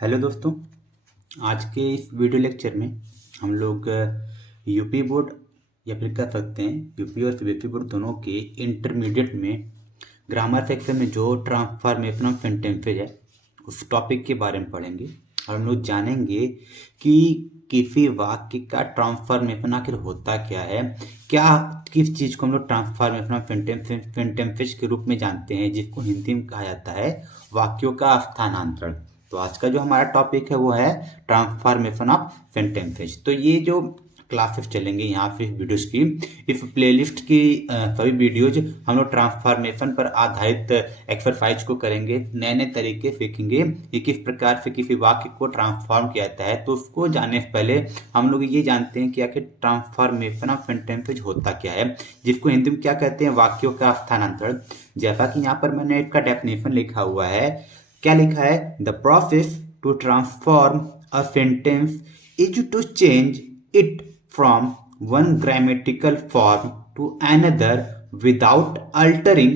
Hello दोस्तों। आज के इस वीडियो लेक्चर में हम लोग यूपी बोर्ड या फिर कह सकते हैं यूपी और सीबीएसई बोर्ड दोनों के इंटरमीडिएट में ग्रामर सेक्शन में जो ट्रांसफॉर्मेशन ऑफ सेंटेंसेज है उस टॉपिक के बारे में पढ़ेंगे और हम लोग जानेंगे कि किसी वाक्य का ट्रांसफॉर्मेशन आखिर होता क्या है, क्या किस चीज़ को हम लोग ट्रांसफॉर्मेशन ऑफ सेंटेंसेज के रूप में जानते हैं, जिसको हिंदी में कहा जाता है वाक्यों का स्थानांतरण। तो आज का जो हमारा टॉपिक है वो है ट्रांसफॉर्मेशन ऑफ सेंटेंसेज। तो ये जो क्लासेस चलेंगे यहाँ पे वीडियोस की, इस प्लेलिस्ट की सभी वीडियोज हम लोग ट्रांसफॉर्मेशन पर आधारित एक्सरसाइज को करेंगे, नए नए तरीके सीखेंगे कि किस प्रकार से किसी वाक्य को ट्रांसफॉर्म किया जाता है। तो उसको जानने से पहले हम लोग ये जानते हैं कि आखिर ट्रांसफॉर्मेशन ऑफ सेंटेंसेज होता क्या है, जिसको हिंदी में क्या कहते हैं, वाक्यों का स्थानांतरण। जैसा कि यहाँ पर मैंने इसका डेफिनेशन लिखा हुआ है, क्या लिखा है, the process to transform a sentence is to change it from one grammatical form to another without altering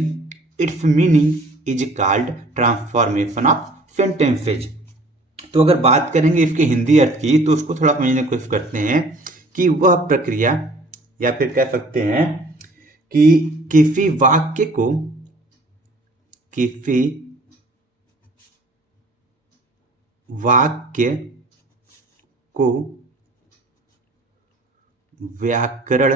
its meaning is called transformation of sentences। तो अगर बात करेंगे इसके हिंदी अर्थ की तो उसको थोड़ा समझने की कोशिश करते हैं कि वह प्रक्रिया या फिर कह सकते हैं कि किसी वाक्य को व्याकरण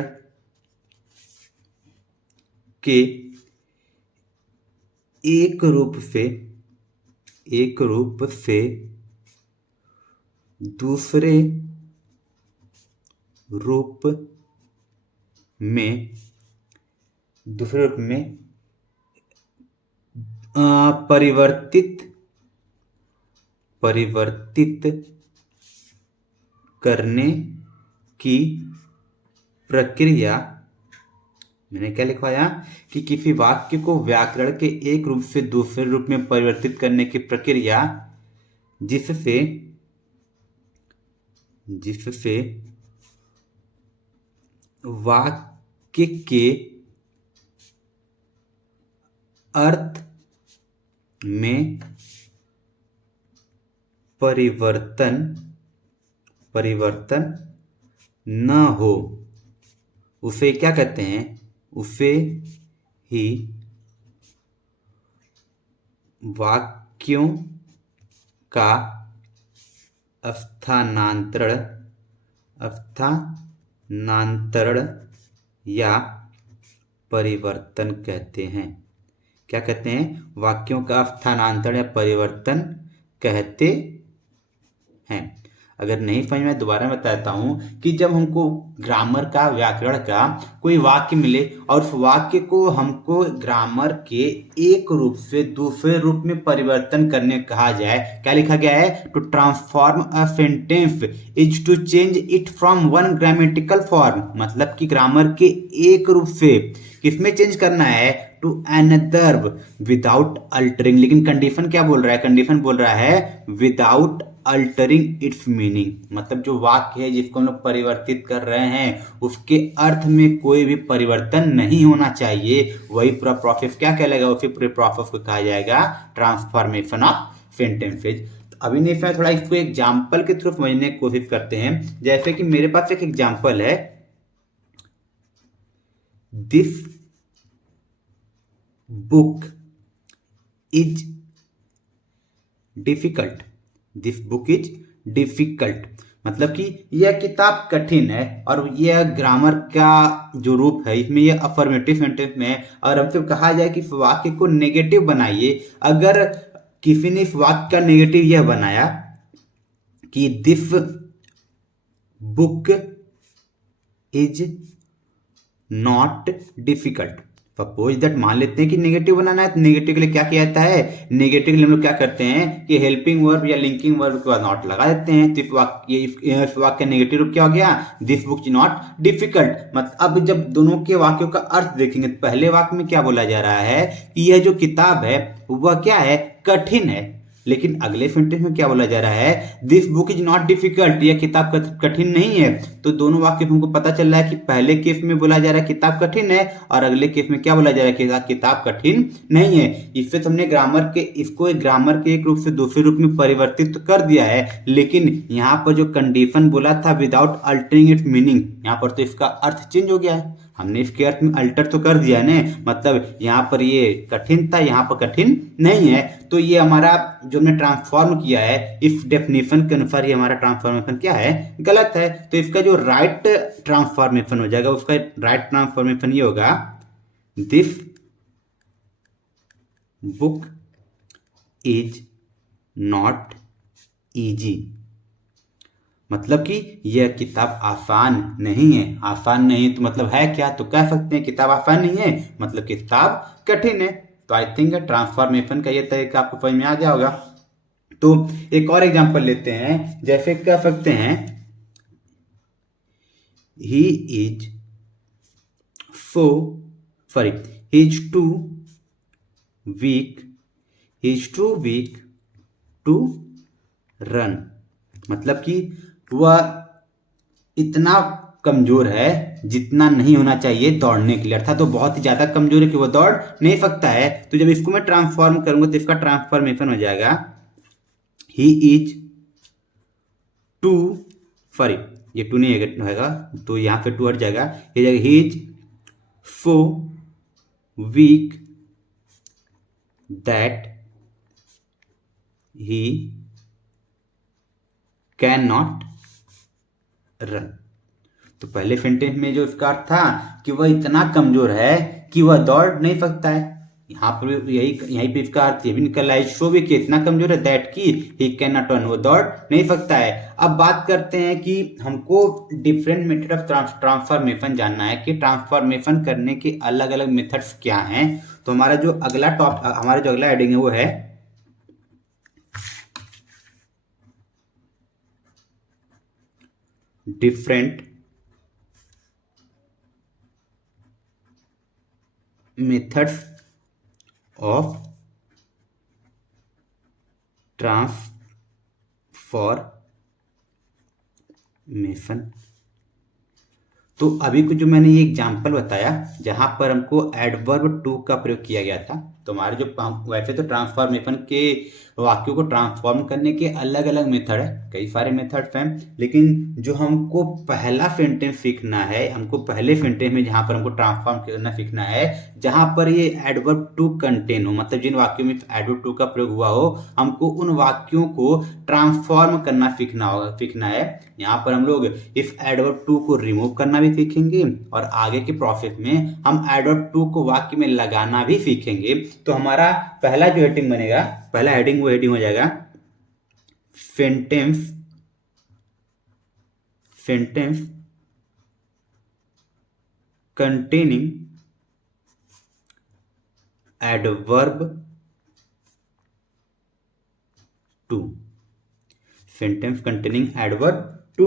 के एक रूप से दूसरे रूप में परिवर्तित करने की प्रक्रिया। मैंने क्या लिखवाया कि किसी वाक्य को व्याकरण के एक रूप से दूसरे रूप में परिवर्तित करने की प्रक्रिया जिससे वाक्य के अर्थ में परिवर्तन न हो, उसे क्या कहते हैं, उसे ही वाक्यों का स्थानांतरण या परिवर्तन कहते हैं। क्या कहते हैं, वाक्यों का स्थानांतरण या परिवर्तन कहते हैं। अगर नहीं समझ में दोबारा बताता हूं कि जब हमको ग्रामर का, व्याकरण का कोई वाक्य मिले और उस वाक्य को हमको ग्रामर के एक रूप से दूसरे रूप में परिवर्तन करने कहा जाए, क्या लिखा गया है, to transform a sentence is to change it from one grammatical form. मतलब कि ग्रामर के एक रूप से किसमें चेंज करना है, टू अनदर विदाउट अल्टरिंग। लेकिन कंडीशन क्या बोल रहा है, कंडीशन बोल रहा है विदाउट अल्टरिंग इट्स मीनिंग। मतलब जो वाक्य है जिसको हम लोग परिवर्तित कर रहे हैं उसके अर्थ में कोई भी परिवर्तन नहीं होना चाहिए। वही पूरा प्रोसेस क्या कहलाएगा, उसी पूरे प्रोसेस को कहा जाएगा ट्रांसफॉर्मेशन ऑफ सेंटेंसेज। तो अभी नहीं समझ, थोड़ा इसको एग्जाम्पल के थ्रू समझने की कोशिश करते हैं। जैसे कि मेरे पास एक एग्जाम्पल है, this book is difficult. This book is difficult मतलब कि यह किताब कठिन है, और यह ग्रामर का जो रूप है इसमें यह अफर्मेटिव सेंटेंस में है। और हमसे कहा जाए कि इस वाक्य को नेगेटिव बनाइए। अगर किसी ने इस वाक्य का नेगेटिव यह बनाया कि this book is not difficult, suppose that, मान लेते हैं कि नेगेटिव बनाना है, तो नेगेटिव के लिए क्या किया जाता है, नेगेटिव के लिए हम लोग क्या करते हैं कि हेल्पिंग वर्ब या लिंकिंग वर्ब के बाद नॉट लगा देते हैं। तो इस वाक्य का नेगेटिव रूप क्या हो गया, this book is not difficult. मतलब अब जब दोनों के वाक्यों का अर्थ देखेंगे पहले वाक्य में क्या बोला जा रहा है कि यह जो किताब है वह क्या है, कठिन है। लेकिन अगले सेंटेंस में क्या बोला जा रहा है, this book is not difficult, यह किताब कठिन नहीं है। तो दोनों वाक्य में हमको पता चल रहा है कि पहले केस में बोला जा रहा है किताब कठिन है, और अगले केस में क्या बोला जा रहा है कि किताब कठिन नहीं है। इससे तो हमने इसको ग्रामर के एक रूप से दूसरे रूप में परिवर्तित तो कर दिया है, लेकिन यहाँ पर जो कंडीशन बोला था विदाउट अल्टरिंग इट्स मीनिंग, यहाँ पर तो इसका अर्थ चेंज हो गया है। हमने इसके अर्थ में अल्टर तो कर दिया है ना, मतलब यहाँ पर ये कठिन था, यहाँ पर कठिन नहीं है। तो ये हमारा जो हमने ट्रांसफॉर्म किया है इस डेफिनेशन के अनुसार, ये हमारा ट्रांसफॉर्मेशन क्या है, गलत है। तो इसका जो राइट ट्रांसफॉर्मेशन हो जाएगा, उसका राइट ट्रांसफॉर्मेशन ये होगा, this book is not easy, मतलब कि यह किताब आसान नहीं है। आसान नहीं तो मतलब है क्या, तो कह सकते हैं किताब आसान नहीं है मतलब किताब कठिन है। तो आई थिंक ट्रांसफॉर्मेशन का ये तरीका आपको समझ में आ गया होगा। तो एक और एग्जांपल लेते हैं, जैसे कह सकते हैं he is too weak to run, मतलब कि वह इतना कमजोर है जितना नहीं होना चाहिए दौड़ने के लिए, अर्थात तो बहुत ही ज्यादा कमजोर है कि वह दौड़ नहीं सकता है। तो जब इसको मैं ट्रांसफॉर्म करूंगा तो इसका ट्रांसफॉर्मेशन हो जाएगा, ही इज टू, सॉरी ये टू नहीं होगा तो यहाँ पे टू हट जाएगा, ये जाएगा he is so weak that he can not run. तो पहले सेंटेंस में जो इसका अर्थ था कि वह इतना कमजोर है कि वह दौड़ नहीं सकता है, यहाँ पर यहीं पे इसका अर्थ ये भी निकल रहा है, शो भी कि इतना कमजोर है दैट की ही कैन नॉट रन, वो दौड़ नहीं सकता है। अब बात करते हैं कि हमको डिफरेंट मेथड ऑफ ट्रांसफॉर्मेशन जानना है कि ट्रांसफॉर्मेशन करने के अलग अलग मेथड्स क्या हैं। तो हमारा जो अगला हेडिंग है वो है डिफरेंट मेथड्स ऑफ ट्रांसफॉर्मेशन। तो अभी को जो मैंने ये एग्जाम्पल बताया जहां पर हमको एडवर्ब टू का प्रयोग किया गया था, तो हमारे जो वैसे तो ट्रांसफॉर्मेशन के वाक्यों को ट्रांसफॉर्म करने के अलग अलग मेथड है, कई सारे मेथड्स हैं, लेकिन जो हमको पहला सेंटेंस सीखना है, हमको पहले सेंटेंस में जहां पर हमको ट्रांसफॉर्म करना सीखना है जहां पर ये एडवर्ब टू कंटेन हो, मतलब जिन वाक्यों में एडवर्ब टू का प्रयोग हुआ हो, हमको उन वाक्यों को ट्रांसफॉर्म करना सीखना है। यहाँ पर हम लोग इस एडवर्ब टू को रिमूव करना भी सीखेंगे और आगे के प्रोसेस में हम एडवर्ब टू को वाक्य में लगाना भी सीखेंगे। तो हमारा पहला जो हेडिंग बनेगा, पहला हेडिंग वो हेडिंग हो जाएगा sentence containing adverb too, sentence containing adverb too.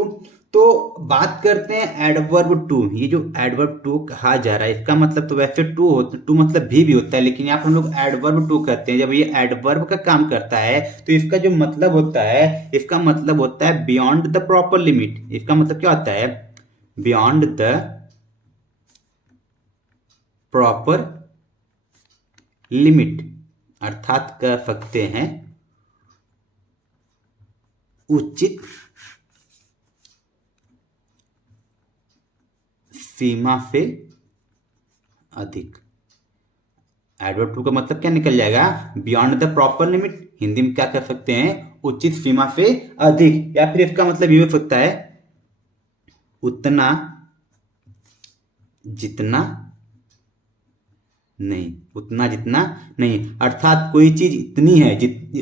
तो बात करते हैं एडवर्ब टू। ये जो एडवर्ब टू कहा जा रहा है इसका मतलब तो वैसे टू मतलब भी होता है, लेकिन यहाँ पर हम लोग एडवर्ब टू कहते हैं। जब ये एडवर्ब का काम करता है तो इसका जो मतलब होता है, इसका मतलब होता है बियॉन्ड द प्रॉपर लिमिट। इसका मतलब क्या होता है, बियॉन्ड द प्रॉपर लिमिट, अर्थात कह सकते हैं उचित सीमा से अधिक। एडवर्ब टू का मतलब क्या निकल जाएगा, beyond the proper limit, Hindi में क्या कर सकते हैं, उचित सीमा से अधिक। या फिर इसका मतलब ये हो सकता है उतना जितना नहीं, उतना जितना नहीं, अर्थात कोई चीज इतनी है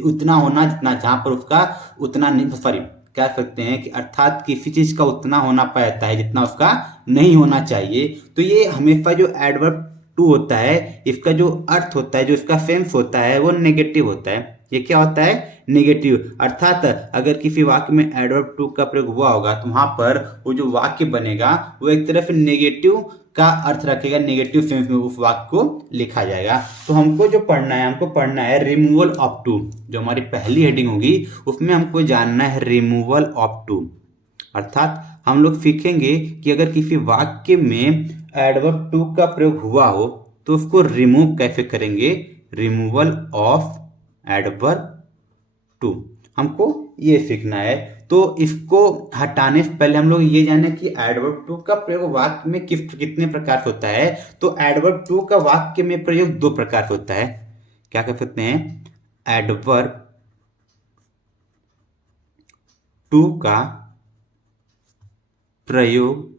उतना होना जितना, जहां पर उसका उतना नहीं, सॉरी कह सकते हैं कि अर्थात किसी चीज का उतना होना पाता है जितना उसका नहीं होना चाहिए। तो ये हमेशा जो एडवर्ब टू होता है इसका जो अर्थ होता है, जो इसका सेंस होता है वो नेगेटिव होता है। ये क्या होता है, नेगेटिव। अर्थात अगर किसी वाक्य में एडवर्ब टू का प्रयोग हुआ होगा तो वहां पर वो जो वाक्य बनेगा वो एक तरफ नेगेटिव का अर्थ रखेगा, नेगेटिव सेंस में उस वाक्य को लिखा जाएगा। तो हमको जो पढ़ना है, हमको पढ़ना है रिमूवल ऑफ टू। जो हमारी पहली हेडिंग होगी उसमें हमको जानना है रिमूवल ऑफ टू। अर्थात हम लोग सीखेंगे कि अगर किसी वाक्य में एडवर्ब टू का प्रयोग हुआ हो तो उसको रिमूव कैसे करेंगे, रिमूवल ऑफ एडवर्ब टू, हमको ये सीखना है। तो इसको हटाने से पहले हम लोग ये जाने कि एडवर्ब टू का प्रयोग वाक्य में कितने प्रकार से होता है। तो एडवर्ब टू का वाक्य में प्रयोग दो प्रकार से होता है। क्या कह सकते हैं, एडवर्ब टू का प्रयोग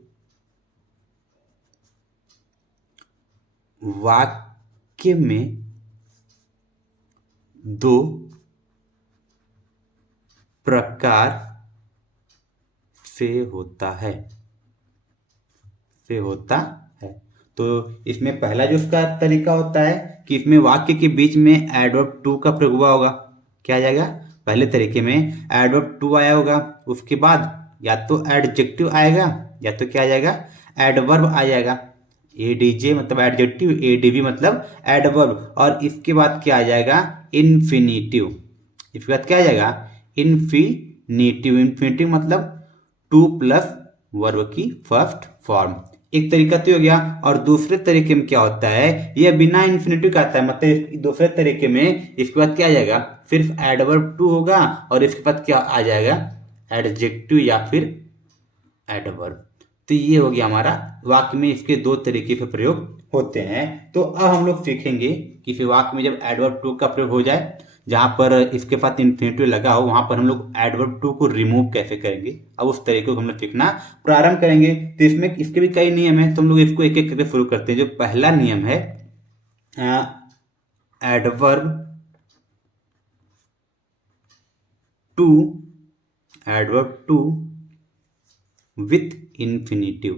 वाक्य में दो प्रकार से होता है, तो इसमें पहला जो उसका तरीका होता है कि इसमें वाक्य के बीच में एडवर्ब टू का प्रयोग हुआ होगा। क्या आ जाएगा, पहले तरीके में एडवर्ब टू आया होगा, उसके बाद या तो एडजेक्टिव आएगा या तो क्या आ जाएगा, एडवर्ब आ जाएगा। एडीजे मतलब एडजेक्टिव, एडीवी मतलब एडवर्ब, और इसके बाद क्या आ जाएगा, इन्फिनिटिव। इसके बाद क्या आ जाएगा, इन्फिनिटिव। इन्फिनिटिव मतलब टू प्लस वर्ब की फर्स्ट फॉर्म। एक तरीका तो हो गया। और दूसरे तरीके में क्या होता है, यह बिना इन्फिनिटिव का आता है। मतलब दूसरे तरीके में इसके बाद क्या आ जाएगा, सिर्फ एडवर्ब टू होगा और इसके बाद क्या आ जाएगा, एडजेक्टिव या फिर एडवर्ब। तो ये हो गया हमारा वाक्य में इसके दो तरीके से प्रयोग होते हैं। तो अब हम लोग सीखेंगे कि फिर वाक्य में जब एडवर्ब टू का प्रयोग हो जाए, जहां पर इसके साथ इन्फिनिटिव लगा हो, वहां पर हम लोग एडवर्ब टू को रिमूव कैसे करेंगे। अब उस तरीके को हम लोग सीखना प्रारंभ करेंगे। तो इसमें इसके भी कई नियम है, तो हम लोग इसको एक एक करके शुरू करते हैं। जो पहला नियम है, एडवर्ब टू विथ इन्फिनिटिव,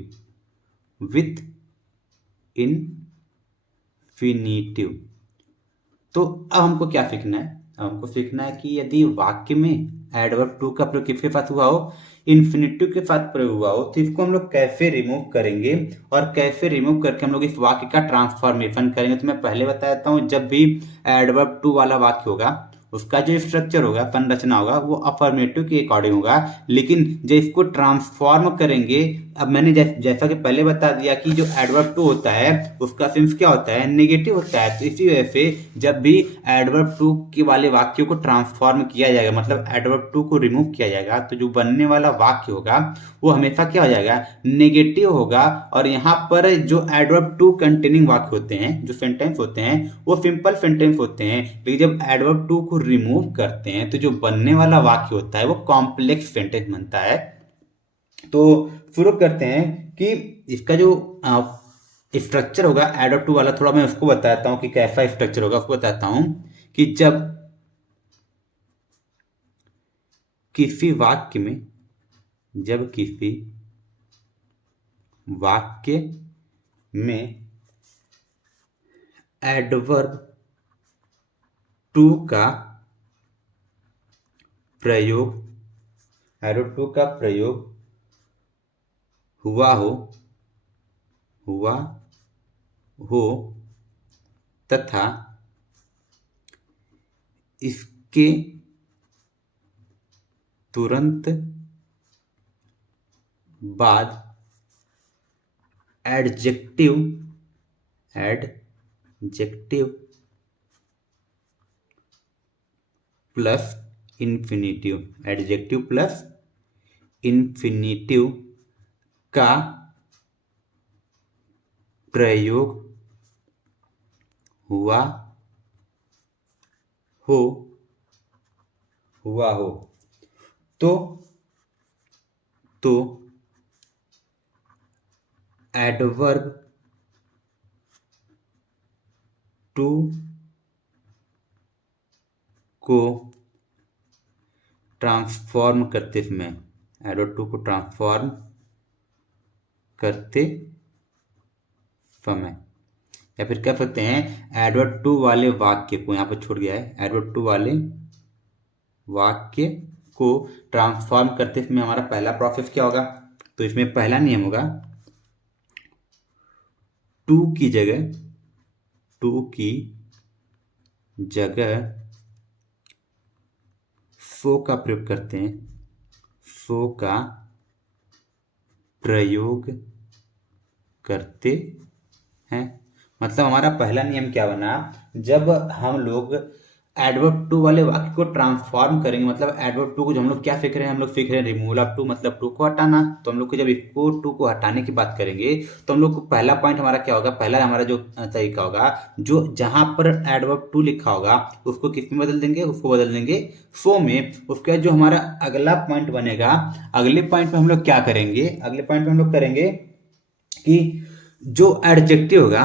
तो अब हमको क्या सीखना है, हमको सीखना है कि यदि वाक्य में एडवर्ब टू का प्रयोग किसके साथ हुआ हो, इन्फिनिटिव के साथ प्रयोग हुआ हो, तो इसको हम लोग कैसे रिमूव करेंगे और कैसे रिमूव करके हम लोग इस वाक्य का ट्रांसफॉर्मेशन करेंगे। तो मैं पहले बता देता हूँ, जब भी एडवर्ब टू वाला वाक्य होगा उसका जो स्ट्रक्चर होगा, संरचना होगा, वो अफर्मेटिव के अकॉर्डिंग होगा। लेकिन जब इसको ट्रांसफॉर्म करेंगे, अब मैंने जैसा कि पहले बता दिया कि जो एडवर्ब टू होता है उसका सेंस क्या होता है, नेगेटिव होता है। तो इसी वजह से जब भी एडवर्ब टू के वाले वाक्यों को ट्रांसफॉर्म किया जाएगा, मतलब एडवर्ब टू को रिमूव किया जाएगा, तो जो बनने वाला वाक्य होगा वो हमेशा क्या हो जाएगा, नेगेटिव होगा। और यहाँ पर जो एडवर्ब टू कंटेनिंग वाक्य होते हैं, जो सेंटेंस होते हैं, वो सिंपल सेंटेंस होते हैं। लेकिन जब एडवर्ब टू को रिमूव करते हैं तो जो बनने वाला वाक्य होता है वो कॉम्प्लेक्स सेंटेंस बनता है। तो शुरू करते हैं कि इसका जो स्ट्रक्चर होगा एडवर्ब टू वाला, थोड़ा मैं उसको बताता हूं कि कैसा स्ट्रक्चर होगा, उसको बताता हूं कि जब किसी वाक्य में एडवर्ब टू का प्रयोग हुआ हो तथा इसके तुरंत बाद एडजेक्टिव प्लस इन्फिनिटिव का प्रयोग हुआ हो तो एडवर्ब टू को ट्रांसफॉर्म करते समय, या फिर कह सकते हैं एडवर्ब टू वाले वाक्य को, यहाँ पर छूट गया है, एडवर्ब टू वाले वाक्य को ट्रांसफॉर्म करते समय हमारा पहला प्रोसेस क्या होगा? तो इसमें पहला नियम होगा टू की जगह सो का प्रयोग करते हैं, सो का प्रयोग करते हैं। मतलब हमारा पहला नियम क्या बना? जब हम लोग एडवर्ब टू वाले वाक्य को ट्रांसफॉर्म करेंगे, मतलब एडवर्ब टू को जो हम लोग क्या सीख रहे हैं, हम लोग सीख रहे हैं रिमूवल ऑफ टू, मतलब टू को हटाना। तो हम लोग को जब इसको टू को हटाने की बात करेंगे तो हम लोग को पहला पॉइंट हमारा क्या होगा? पहला हमारा जो तरीका होगा, जो जहां पर एडवर्ब टू लिखा होगा उसको किस में बदल देंगे? उसको बदल देंगे सो में। उसके बाद जो हमारा अगला पॉइंट बनेगा, अगले पॉइंट में हम लोग क्या करेंगे? अगले पॉइंट में हम लोग करेंगे कि जो एडजेक्टिव होगा,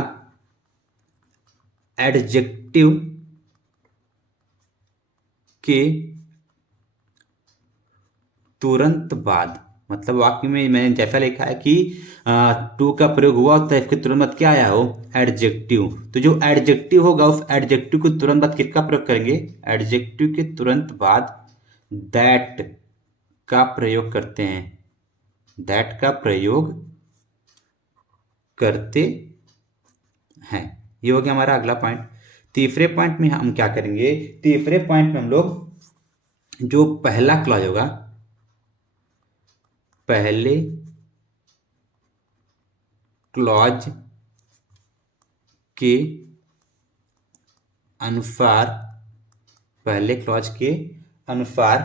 एडजेक्टिव के तुरंत बाद, मतलब वाक्य में मैंने जैसा लिखा है कि टू का प्रयोग हुआ तो इसके तुरंत बाद क्या आया हो? एडजेक्टिव। तो जो एडजेक्टिव होगा उस एडजेक्टिव के तुरंत बाद किसका प्रयोग करेंगे? एडजेक्टिव के तुरंत बाद दैट का प्रयोग करते हैं, दैट का प्रयोग करते हैं। ये हो गया हमारा अगला पॉइंट। तीसरे पॉइंट में हम क्या करेंगे? तीसरे पॉइंट में हम लोग जो पहला क्लॉज होगा, पहले क्लॉज के अनुसार, पहले क्लॉज के अनुसार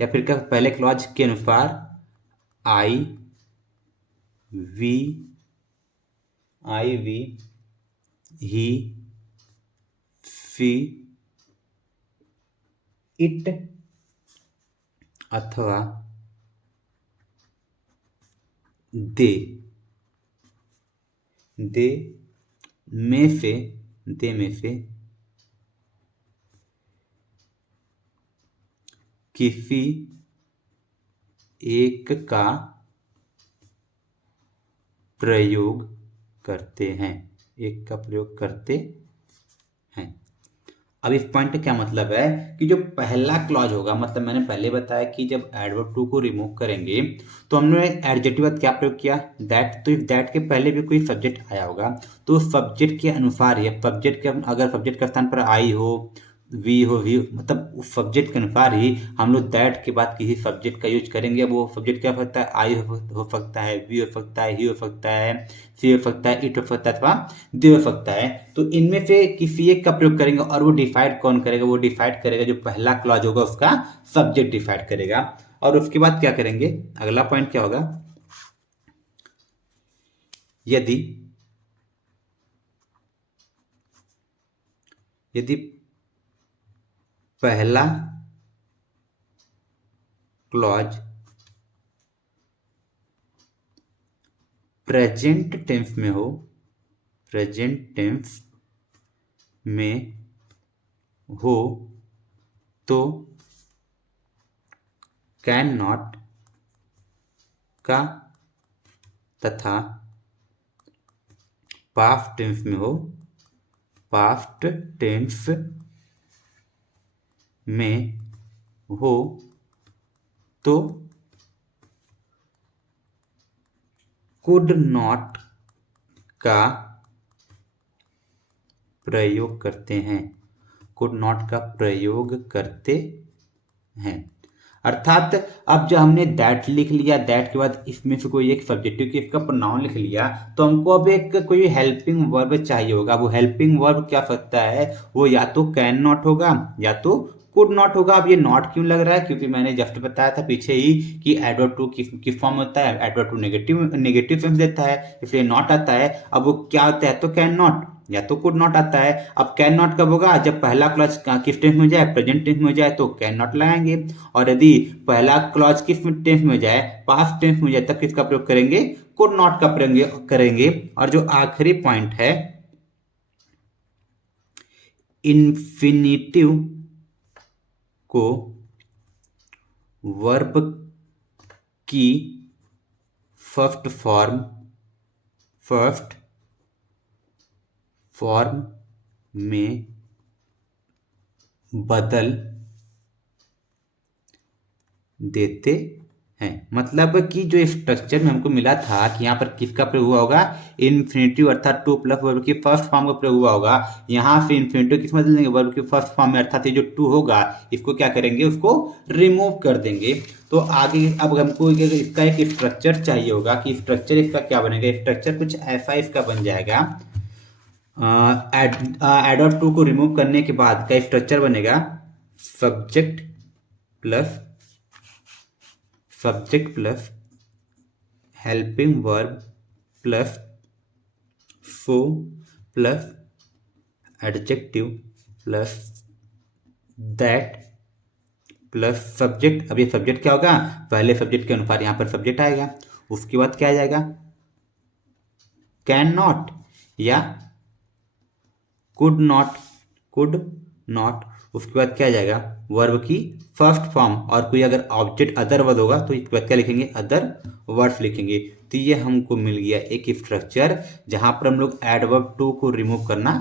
या फिर क्या, पहले क्लॉज के अनुसार आई वी ही सी इट अथवा दे में से किसी एक का प्रयोग करते हैं, एक का प्रयोग करते हैं। अब इस पॉइंट का क्या मतलब है कि जो पहला क्लॉज होगा, मतलब मैंने पहले बताया कि जब एडवर्ब टू को रिमूव करेंगे तो हमने एडजेक्टिव क्या प्रयोग किया? दैट। तो इफ दैट के पहले भी कोई सब्जेक्ट आया होगा तो सब्जेक्ट के अनुसार ही, सब्जेक्ट के अगर सब्जेक्ट के स्थान पर आई हो, वी, मतलब उस सब्जेक्ट के अनुसार ही हम लोग दैट के बाद किसी सब्जेक्ट का यूज करेंगे। वो सब्जेक्ट क्या हो सकता है? आई हो सकता है, वी हो सकता है, ही हो सकता है, सी हो सकता है, इट हो सकता है, अथवा दे हो सकता है। तो इनमें से किसी एक का प्रयोग करेंगे और वो डिसाइड कौन करेगा? वो डिसाइड करेगा जो पहला क्लॉज होगा उसका सब्जेक्ट डिसाइड करेगा। और उसके बाद क्या करेंगे? अगला पॉइंट क्या होगा? यदि पहला क्लॉज प्रेजेंट टेंस में हो, प्रेजेंट टेंस में हो तो कैन नॉट का, तथा पास्ट टेंस में हो, पास्ट टेंस में हो तो कुड नॉट का प्रयोग करते हैं, कुड नॉट का प्रयोग करते हैं। अर्थात अब जब हमने दैट लिख लिया, दैट के बाद इसमें से कोई एक सब्जेक्टिव की इसका प्रोनाउन लिख लिया, तो हमको अब एक कोई हेल्पिंग वर्ब चाहिए होगा। वो हेल्पिंग वर्ब क्या सकता है? वो या तो कैन नॉट होगा या तो कुड नॉट होगा। अब ये नॉट क्यों लग रहा है? क्योंकि मैंने जस्ट बताया था पीछे ही कि एडवर्ब टू किस फॉर्म होता है? एडवर्ब टू नेगेटिव सेंस देता है, इसलिए नॉट आता है। अब वो क्या होता है? तो कैन नॉट या तो कुड नॉट आता है। अब कैन नॉट कब होगा? जब पहला क्लॉज किस टेंस में हो जाए? प्रेजेंट टेंस में हो जाए तो कैन नॉट लगाएंगे। और यदि पहला क्लॉज किस टेंस में हो जाए? पास्ट टेंस में हो जाए, तब किसका प्रयोग करेंगे? कुड नॉट का प्रयोग करेंगे। और जो आखिरी पॉइंट है, इन्फिनिटिव को वर्ब की फर्स्ट फॉर्म में बदल देते हैं। मतलब कि जो स्ट्रक्चर में हमको मिला था कि यहाँ पर किसका प्रयोग हुआ होगा, इन्फिनेटिव अर्थात टू प्लस वर्ब की फर्स्ट फॉर्म का प्रयोग हुआ होगा। यहाँ से इन्फिनेटिव किस बदल देंगे, वर्ब की फर्स्ट फॉर्म में, अर्थात ये जो टू होगा इसको क्या करेंगे, उसको रिमूव कर देंगे। तो आगे अब हमको इसका एक स्ट्रक्चर चाहिए होगा कि स्ट्रक्चर इसका क्या बनेगा। स्ट्रक्चर कुछ ऐसा इसका बन जाएगा, एड और टू को रिमूव करने के बाद का स्ट्रक्चर बनेगा subject plus helping verb plus so plus adjective plus that plus subject. अब ये सब्जेक्ट क्या होगा, पहले सब्जेक्ट के अनुसार यहां पर सब्जेक्ट आएगा, उसके बाद क्या आ जाएगा, कैन नॉट या कुड नॉट। उसके बाद क्या आ जाएगा, वर्ब की फर्स्ट फॉर्म, और कोई अगर ऑब्जेक्ट अदर वर्ड होगा तो इसके बाद क्या लिखेंगे, अदर वर्ड्स लिखेंगे। तो ये हमको मिल गया एक स्ट्रक्चर जहां पर हम लोग एडवर्ब टू को रिमूव करना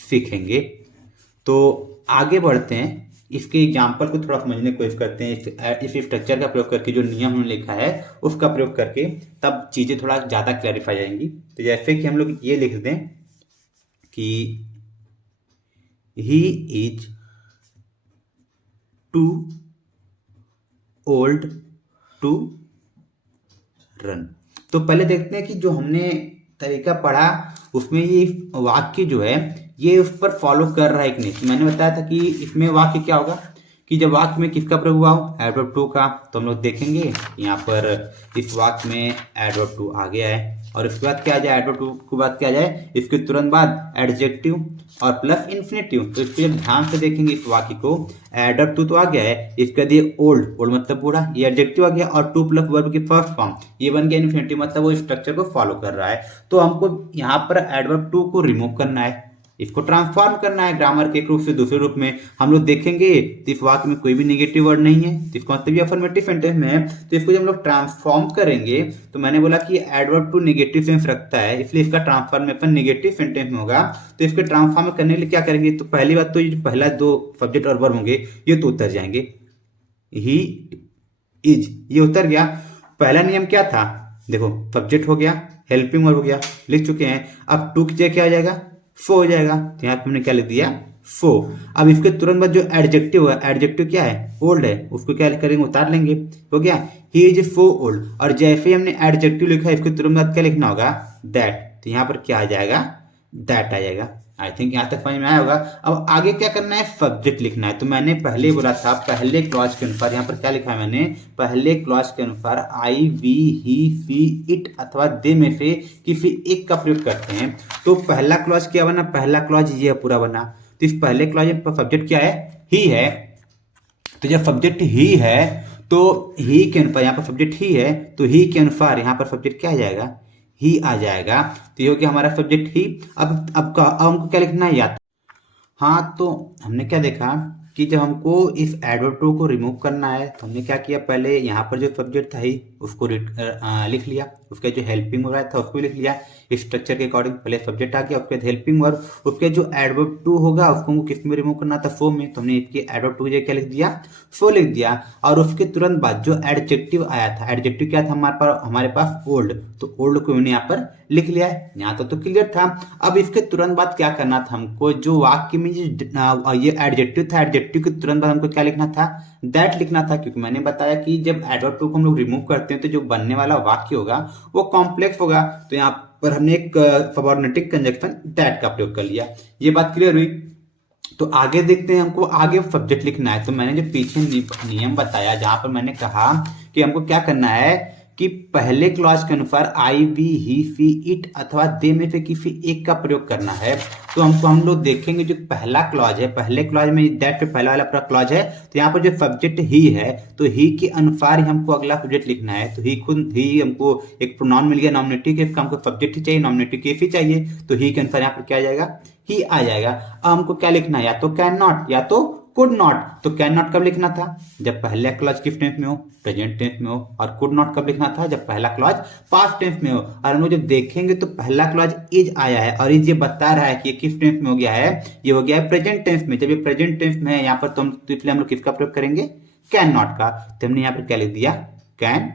सीखेंगे। तो आगे बढ़ते हैं, इसके एग्जाम्पल को थोड़ा समझने की कोशिश करते हैं। इस स्ट्रक्चर का प्रयोग करके जो नियम हमने लिखा है उसका प्रयोग करके, तब चीजें थोड़ा ज्यादा क्लैरिफाई जाएंगी। तो जैसे कि हम लोग ये लिख दें कि he is too old to run. तो पहले देखते हैं कि जो हमने तरीका पढ़ा उसमें ये वाक्य जो है ये उस पर फॉलो कर रहा है कि नहीं। तो मैंने बताया था कि इसमें वाक्य क्या होगा कि जब वाक्य में किसका प्रयोग हुआ हो, एडवर्ब टू का। तो हम लोग देखेंगे यहाँ पर इस वाक्य में एडवर्ब टू आ गया है, और इसके बाद क्या आ जाए, एडवर्ब टू के बाद क्या आ जाए, इसके तुरंत बाद एडजेक्टिव और प्लस इन्फिनेटिव। तो इसको जब ध्यान से देखेंगे इस वाक्य को, एडवर्ब टू तो आ गया है, इसके बाद ये ओल्ड मतलब पूरा, ये एडजेक्टिव आ गया, और टू प्लस वर्ब की फर्स्ट फॉर्म ये बन गया इन्फिनेटिव, मतलब वो स्ट्रक्चर को फॉलो कर रहा है। तो हमको यहाँ पर एडवर्ब टू को रिमूव करना है, इसको ट्रांसफॉर्म करना है ग्रामर के एक रूप से दूसरे रूप में। हम लोग देखेंगे तो इस वाक्य में कोई भी नेगेटिव वर्ड नहीं है, तो इसका मतलब ये अफर्मेटिव सेंटेंस में है। तो इसको जब हम लोग ट्रांसफॉर्म करेंगे, तो मैंने बोला कि एडवर्ब टू नेगेटिव सेंस रखता है, इसलिए इसका ट्रांसफॉर्मेशन नेगेटिव सेंटेंस में होगा। तो इसको ट्रांसफॉर्म करने के लिए क्या करेंगे, तो पहली बात तो ये जो पहला दो सब्जेक्ट और वर्ब होंगे ये तो उतर जाएंगे, ही इज ये उतर गया। पहला नियम क्या था, देखो सब्जेक्ट हो गया, हेल्पिंग वर्ब हो गया, लिख चुके हैं। अब टू की जगह क्या हो जाएगा, फो हो जाएगा। तो यहाँ पे हमने क्या लिख दिया, फो। अब इसके तुरंत बाद जो एडजेक्टिव है, एडजेक्टिव क्या है, ओल्ड है, उसको क्या करेंगे, उतार लेंगे। हो गया, ही इज फो ओल्ड। और जैसे ही हमने एडजेक्टिव लिखा है, इसके तुरंत बाद क्या लिखना होगा, दैट। तो यहाँ पर क्या आ जाएगा, दैट आ जाएगा। आई थिंक यहाँ तक समझ में आया होगा। अब आगे क्या करना है, सब्जेक्ट लिखना है। तो मैंने पहले बोला था पहले क्लॉज के अनुसार, यहाँ पर क्या लिखा है मैंने, पहले क्लॉज के अनुसार आई वी ही सी इट अथवा दे में से किसी एक का प्रयोग करते हैं। तो पहला क्लॉज क्या बना, पहला क्लॉज ये पूरा बना। तो इस पहले क्लॉज में सब्जेक्ट क्या है, ही है। तो जब सब्जेक्ट ही है तो ही के अनुसार, यहाँ पर सब्जेक्ट ही है तो ही के अनुसार यहाँ पर सब्जेक्ट क्या आ जाएगा, ही आ जाएगा। तो ये हो गया हमारा सब्जेक्ट ही। अब हमको क्या लिखना है, या हाँ, तो हमने क्या देखा कि जब हमको इस एडवर्ब टू को रिमूव करना है तो हमने क्या किया, पहले यहाँ पर जो सब्जेक्ट था ही उसको लिख लिया, उसका जो हेल्पिंग वर्ब था उसको लिख लिया। इस स्ट्रक्चर के अकॉर्डिंग पहले सब्जेक्ट आ गया, उसके बाद हेल्पिंग वर्ब, उसके जो एडवर्ब टू होगा उसको हमको किस में रिमूव करना था, फो में। तो हमने इसके एडवर्ब टू की जगह क्या लिख दिया, फो लिख दिया। और उसके तुरंत बाद जो एडजेक्टिव आया था, एडजेक्टिव क्या था हमारे पास ओल्ड, तो ओल्ड को हमने यहाँ पर लिख लिया है। यहाँ तो क्लियर था। अब इसके तुरंत बाद क्या करना था हमको, जो वाक्य में ये एडजेक्टिव था, एडजेक्टिव के तुरंत बाद हमको क्या लिखना था, दैट लिखना था। क्योंकि मैंने बताया कि जब एडवर्ब टू को हम लोग रिमूव करते हैं तो जो बनने वाला वाक्य होगा वो कॉम्प्लेक्स होगा। तो यहाँ पर हमने एक सबऑर्डिनेटिंग कंजंक्शन दैट का प्रयोग कर लिया। ये बात क्लियर हुई। तो आगे देखते हैं, हमको आगे सब्जेक्ट लिखना है। तो मैंने जो पीछे नियम बताया जहां पर मैंने कहा कि हमको क्या करना है कि पहले क्लॉज के अनुसार आई वी ही सी इट अथवा दे में से किसी एक का प्रयोग करना है। तो हम लोग देखेंगे जो पहला क्लॉज है, पहले क्लॉज में दैट पे पहला वाला पूरा क्लॉज है, तो यहाँ पर जो सब्जेक्ट ही है तो ही के अनुसार ही हमको अगला सब्जेक्ट लिखना है। तो ही हमको एक प्रोनाउन मिल गया नॉमिनेटिव के, हमको सब्जेक्ट ही चाहिए, नॉमिनेटिव केस ही चाहिए। तो ही के अनुसार यहाँ पर क्या आ जाएगा, ही आ जाएगा। अब हमको क्या लिखना है, या तो कैन नॉट या तो कुड नॉट, तो कैन नॉट कब लिखना था, जब पहला क्लॉज किस टेंस में हो, प्रेजेंट टेंस में हो, और कुड नॉट कब लिखना था, जब पहला क्लॉज पास्ट टेंस में हो। और हम लोग जब देखेंगे तो पहला क्लॉज इज आया है और इज ये बता रहा है कि ये किस टेंस में हो गया है, ये हो गया है प्रेजेंट टेंस में। जब ये प्रेजेंट टेंस में है यहाँ पर तो इसलिए हम लोग किसका प्रयोग करेंगे, कैन नॉट का। तो हमने यहाँ पर क्या लिख दिया, कैन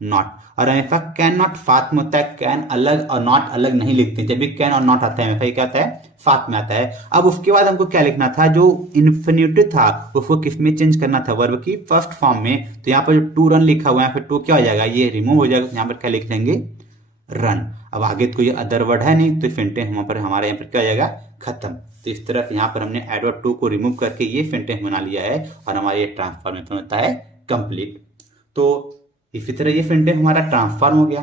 नॉट। और हमेशा कैन नॉट साथ में होता है, कैन अलग और नॉट अलग नहीं लिखते। जब भी कैन और नॉट आता है हमेशा क्या आता है, साथ में आता है। अब उसके बाद हमको क्या लिखना था, जो इन्फिनिटिव था उसको किस में चेंज करना था, वर्ब की फर्स्ट फॉर्म में। तो यहाँ पर जो टू रन लिखा हुआ है, फिर टू क्या हो जाएगा, ये रिमूव हो जाएगा। यहाँ पर क्या लिख लेंगे, रन। अब आगे तो ये अदर वर्ड है नहीं, तो सेंटेंस हमारे यहाँ पर क्या हो जाएगा, खत्म। तो इस तरह से यहाँ पर हमने एडवर्ब टू को रिमूव करके ये सेंटेंस बना लिया है और हमारा ये ट्रांसफॉर्मेशन होता है कंप्लीट। तो इसी तरह ये सेंटेंस हमारा ट्रांसफॉर्म हो गया।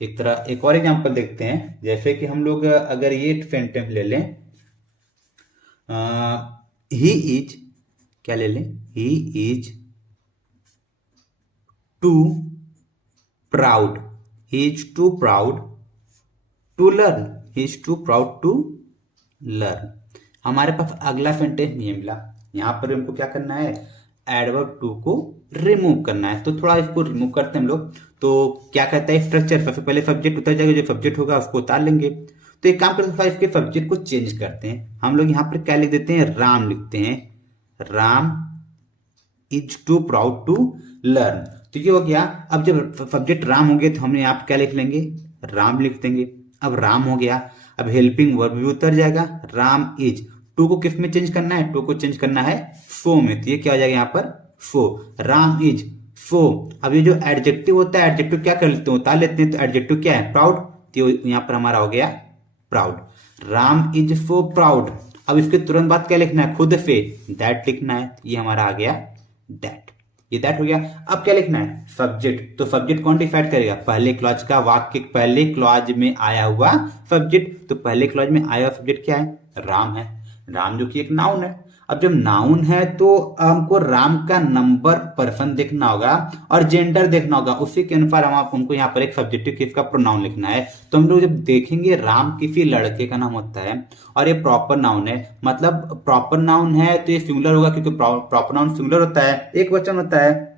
एक और एग्जांपल देखते हैं। जैसे कि हम लोग अगर ये सेंटेंस ले लें, ही इज, क्या ले लें, he is too proud, he is too proud to learn, he is too proud to learn. हमारे पास अगला सेंटेंस नहीं मिला। यहां पर हमको क्या करना है, एडवर्ब टू को रिमूव करना है। तो थोड़ा इसको रिमूव करते हैं हम लोग। तो क्या कहता है स्ट्रक्चर, सबसे पहले सब्जेक्ट उतर जाएगा, जो सब्जेक्ट होगा उसको उतार लेंगे। तो एक काम करते हैं, इसके सब्जेक्ट को चेंज करते हैं। हम लोग यहाँ पर क्या लिख देते हैं, राम लिखते हैं, Ram is too proud to learn. तो ये हो गया। अब जब सब्जेक्ट राम हो गया तो हमने यहाँ पर क्या लिख लेंगे, राम लिख देंगे। अब राम हो गया, अब हेल्पिंग वर्ब भी उतर जाएगा, राम इज। टू को किस में चेंज करना है, टू को चेंज करना है सो में। तो ये क्या हो जाएगा यहाँ पर, सो, राम इज सो। अब ये जो एडजेक्टिव होता है, एडजेक्टिव क्या कर लेते हैं, उतार लेते हैं। तो एडजेक्टिव क्या है, प्राउड। तो यहाँ पर हमारा हो गया proud, Ram is so proud. अब इसके तुरंत बाद क्या लिखना है, खुद से दैट लिखना है। ये हमारा आ गया दैट, ये दैट हो गया। अब क्या लिखना है, सब्जेक्ट। तो सब्जेक्ट कौन डिसाइड करेगा, पहले क्लॉज का, वाक्य पहले क्लॉज में आया हुआ सब्जेक्ट। तो पहले क्लॉज में आया हुआ सब्जेक्ट क्या है, राम है। राम जो कि एक नाउन है। अब जब नाउन है तो हमको राम का नंबर, पर्सन देखना होगा और जेंडर देखना होगा। उसी के अनुसार हमको यहाँ पर एक सब्जेक्टिव केस का प्रोनाउन लिखना है। तो हम लोग जब देखेंगे, राम किसी लड़के का नाम होता है और ये प्रॉपर नाउन है, मतलब प्रॉपर नाउन है तो ये सिंगुलर होगा, क्योंकि प्रॉपर नाउन सिंगुलर होता है, एक वचन होता है।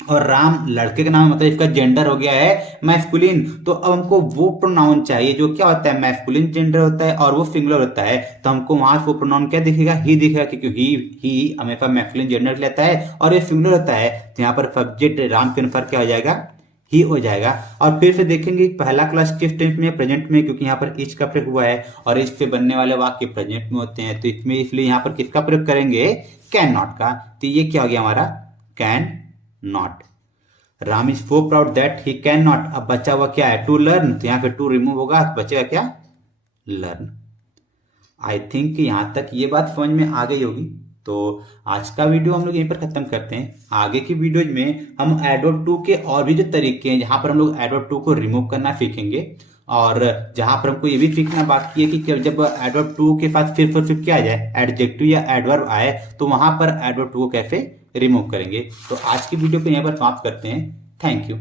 और राम लड़के का नाम है, मतलब इसका जेंडर हो गया है मैस्कुलिन। तो अब हमको वो प्रोनाउन चाहिए जो क्या होता है, मैस्कुलिन जेंडर होता है और वो सिंगुलर होता है। तो हमको वहां वो प्रोनाउन क्या दिखेगा, ही दिखेगा, क्योंकि ही हमेशा मैस्कुलिन जेंडर लेता है और ये सिंगुलर होता है। तो यहाँ पर सब्जेक्ट राम के अनुसार क्या हो जाएगा, ही हो जाएगा। और फिर से देखेंगे पहला क्लास किस टेंस में, प्रेजेंट में, क्योंकि यहाँ पर इज का प्रयोग हुआ है और इज से बनने वाले वाक्य प्रेजेंट में होते हैं। तो इसमें इसलिए यहाँ पर किसका प्रयोग करेंगे, कैन नॉट का। तो ये क्या हो गया हमारा, can not. Ram is so proud that he can not. अब बचा हुआ क्या है, टू लर्न। तो यहाँ पे टू रिमूव होगा, बचेगा क्या, लर्न। आई थिंक यहां तक ये बात समझ में आ गई होगी। तो आज का वीडियो हम लोग यहीं पर खत्म करते हैं। आगे की वीडियोज में हम एडवर्ब टू के और भी जो तरीके हैं, जहां पर हम लोग एडवर्ब टू को रिमूव करना सीखेंगे। और जहां पर हमको ये भी सीखना बाकी है कि जब एडवर्ब टू के साथ फिर क्या आ जाए, एडजेक्टिव या एडवर्ब आए, तो वहां पर एडवर्ब टू को कैसे रिमूव करेंगे। तो आज की वीडियो को यहाँ पर समाप्त करते हैं। Thank you.